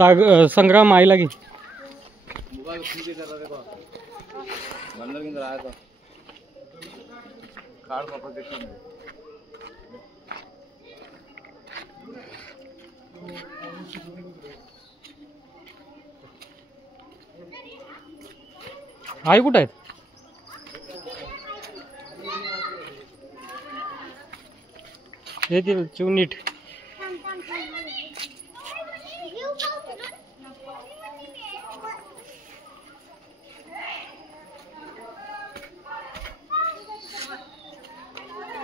संग्राम आईला की आई कुठं आहेत? येतील नीट.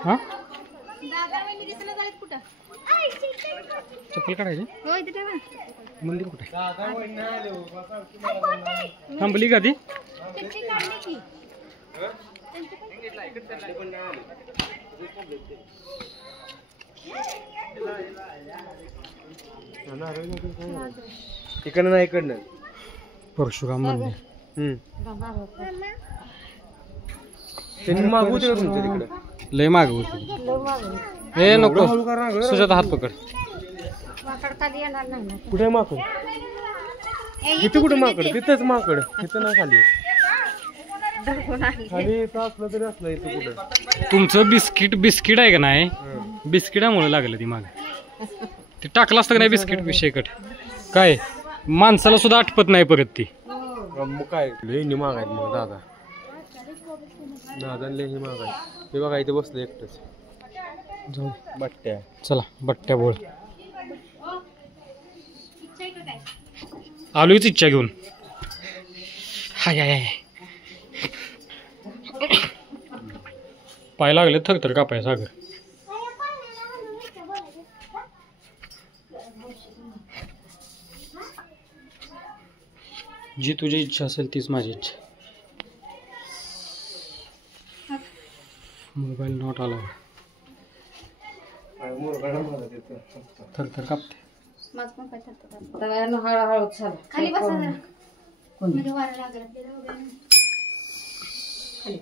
हा चप्पल काढायची मंदिर कुठे थांबली का ती? इकडनं नाही इकडनं परशुराम मंदिर. त्यांनी मागवते तुमच्या तिकडे लय माग होती. हे नको सुजाता हात पकड. कुठे माकड? इथे कुठे माकड? तिथंच माकड. इथं नाही खाली खाली इथं असलं तरी असलं इथं कुठं. तुमचं बिस्किट आहे का नाही? बिस्किटामुळे लागलं ती माग. ते टाकलं असतं का नाही बिस्किट शेकट काय माणसाला सुद्धा आठपत नाही परत ती. मग काय लय निमाग आहेत मग दादा लय निमाग आहे. ते बघा इथे बसलं एकटंच. जाऊ बट्ट्या. चला बट्ट्या बोल. आलोच इच्छा घेऊन. हाय हाय पाय लागले थरथर कापाय सागर. जी तुझी इच्छा असेल तीच माझी इच्छा. मोबाईल नॉट आला. थरथर कापते. खाली बसा जरा. म्हणजे वारा लागला. खाली